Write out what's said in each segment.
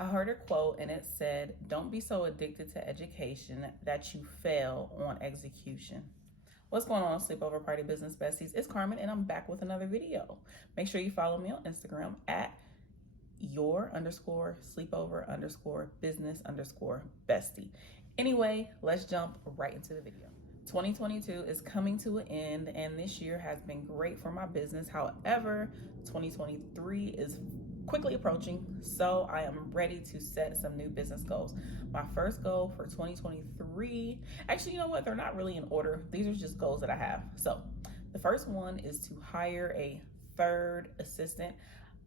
I heard a quote and it said, "Don't be so addicted to education that you fail on execution." What's going on, Sleepover Party Business Besties? It's Carmen and I'm back with another video. Make sure you follow me on Instagram at your_sleepover_business_bestie. Anyway, let's jump right into the video. 2022 is coming to an end and this year has been great for my business. However, 2023 is quickly approaching, so I am ready to set some new business goals. My first goal for 2023, actually, you know what? They're not really in order. These are just goals that I have. So the first one is to hire a third assistant.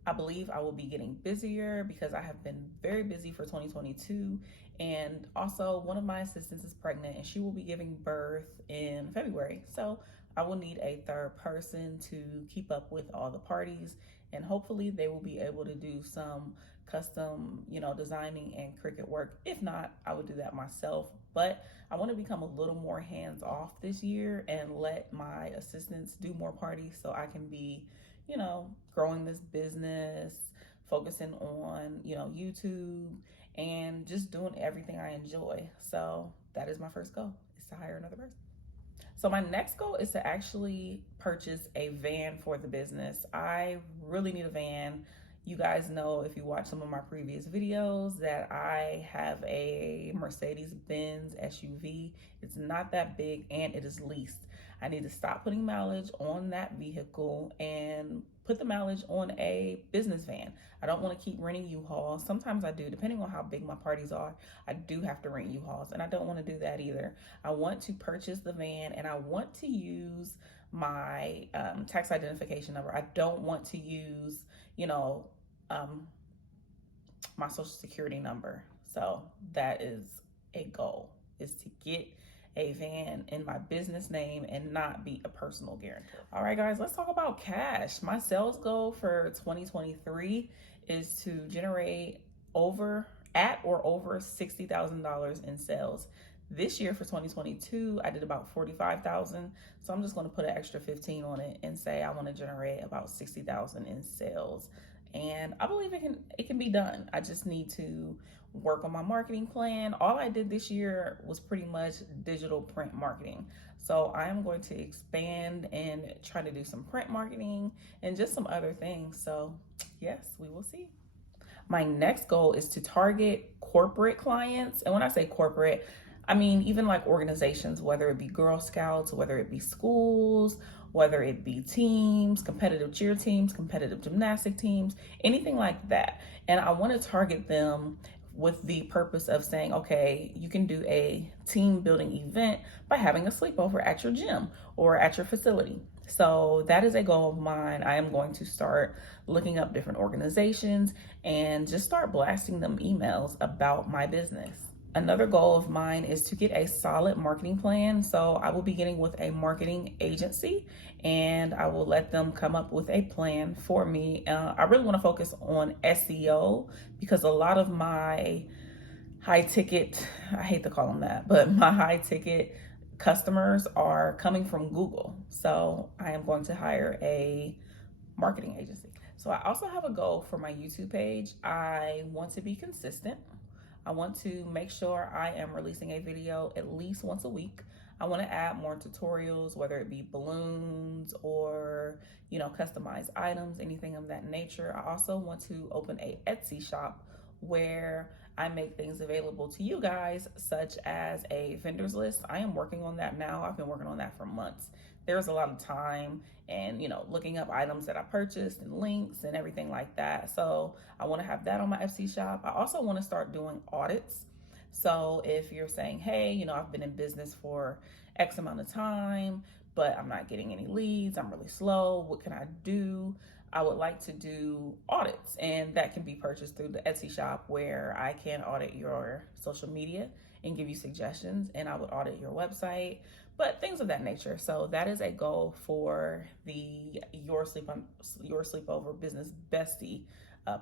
I believe I will be getting busier because I have been very busy for 2022. And also, one of my assistants is pregnant and she will be giving birth in February. So I will need a third person to keep up with all the parties. And hopefully they will be able to do some custom, designing and Cricut work. If not, I would do that myself. But I want to become a little more hands off this year and let my assistants do more parties so I can be growing this business, focusing on, YouTube and just doing everything I enjoy. So that is my first goal, is to hire another person. So my next goal is to actually purchase a van for the business. I really need a van. You guys know, if you watch some of my previous videos, that I have a Mercedes-Benz SUV. It's not that big and it is leased. I need to stop putting mileage on that vehicle and put the mileage on a business van. I don't want to keep renting U-Hauls. Sometimes I do, depending on how big my parties are. I do have to rent U-Hauls and I don't want to do that either. I want to purchase the van and I want to use my tax identification number. I don't want to use, my social security number. So that is a goal, is to get a van in my business name and not be a personal guarantor. All right, guys, let's talk about cash. My sales goal for 2023 is to generate over $60,000 in sales. This year for 2022, I did about 45,000. So I'm just going to put an extra 15 on it and say I want to generate about 60,000 in sales. And I believe it can be done. I just need to work on my marketing plan. All I did this year was pretty much digital print marketing. So I am going to expand and try to do some print marketing and just some other things. So yes, we will see. My next goal is to target corporate clients. And when I say corporate, I mean even like organizations, whether it be Girl Scouts, whether it be schools, whether it be teams, competitive cheer teams, competitive gymnastic teams, anything like that. And I want to target them with the purpose of saying, okay, you can do a team building event by having a sleepover at your gym or at your facility. So that is a goal of mine. I am going to start looking up different organizations and just start blasting them emails about my business. Another goal of mine is to get a solid marketing plan. So I will be getting with a marketing agency and I will let them come up with a plan for me. I really want to focus on SEO because a lot of my high ticket, I hate to call them that, but my high ticket customers are coming from Google. So I am going to hire a marketing agency. So I also have a goal for my YouTube page. I want to be consistent. I want to make sure I am releasing a video at least once a week. I want to add more tutorials, whether it be balloons or, customized items, anything of that nature. I also want to open a Etsy shop where I make things available to you guys, such as a vendors list. I am working on that now. I've been working on that for months. There's a lot of time and, looking up items that I purchased and links and everything like that. So I want to have that on my Etsy shop. I also want to start doing audits. So if you're saying, hey, I've been in business for X amount of time, but I'm not getting any leads, I'm really slow, what can I do? I would like to do audits, and that can be purchased through the Etsy shop where I can audit your social media and give you suggestions, and I would audit your website, but things of that nature. So that is a goal for the Your Sleepover Business Bestie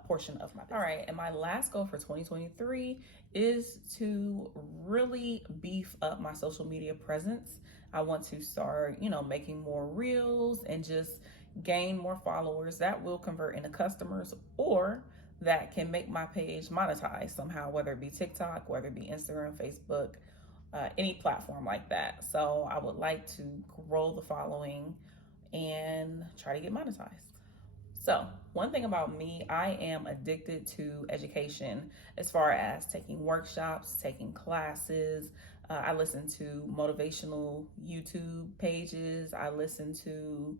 portion of my business. All right, and my last goal for 2023 is to really beef up my social media presence. I want to start, making more reels and just gain more followers that will convert into customers, or that can make my page monetize somehow, whether it be TikTok, whether it be Instagram, Facebook, any platform like that. So I would like to grow the following and try to get monetized. So, one thing about me, I am addicted to education as far as taking workshops, taking classes. I listen to motivational YouTube pages. I listen to,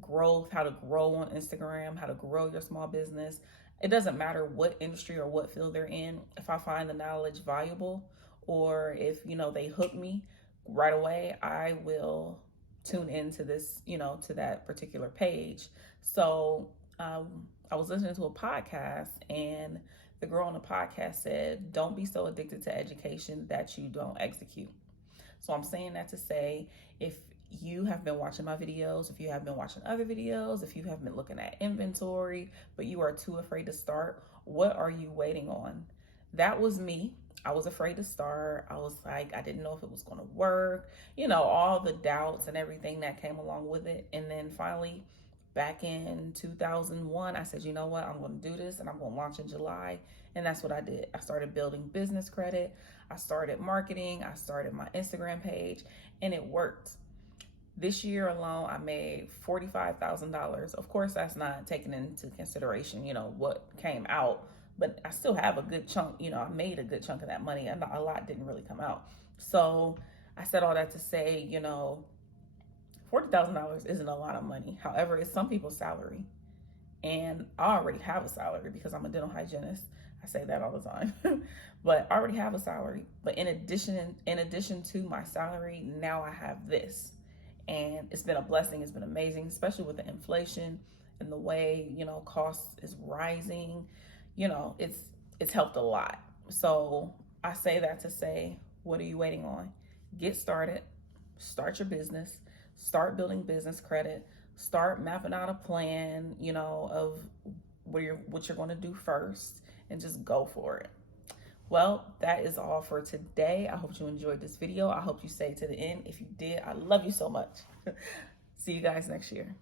growth, how to grow on Instagram, how to grow your small business. It doesn't matter what industry or what field they're in. If I find the knowledge valuable or if, they hook me right away, I will tune into this, to that particular page. So I was listening to a podcast, and the girl on the podcast said, don't be so addicted to education that you don't execute. So I'm saying that to say, if you have been watching my videos, if you have been watching other videos, if you have been looking at inventory, but you are too afraid to start, what are you waiting on? That was me. I was afraid to start. I was like, I didn't know if it was going to work, all the doubts and everything that came along with it. And then finally, back in 2001, I said, you know what, I'm going to do this and I'm going to launch in July. And that's what I did. I started building business credit. I started marketing. I started my Instagram page, and it worked. This year alone, I made $45,000. Of course, that's not taking into consideration, what came out, but I still have a good chunk. I made a good chunk of that money, and a lot didn't really come out. So I said all that to say, $40,000 isn't a lot of money. However, it's some people's salary. And I already have a salary because I'm a dental hygienist. I say that all the time. But I already have a salary. But in addition to my salary, now I have this. And it's been a blessing. It's been amazing, especially with the inflation and the way, cost is rising. It's helped a lot. So I say that to say, what are you waiting on? Get started. Start your business. Start building business credit. Start mapping out a plan, of what you're going to do first, and just go for it. Well, that is all for today. I hope you enjoyed this video. I hope you stayed to the end. If you did, I love you so much. See you guys next year.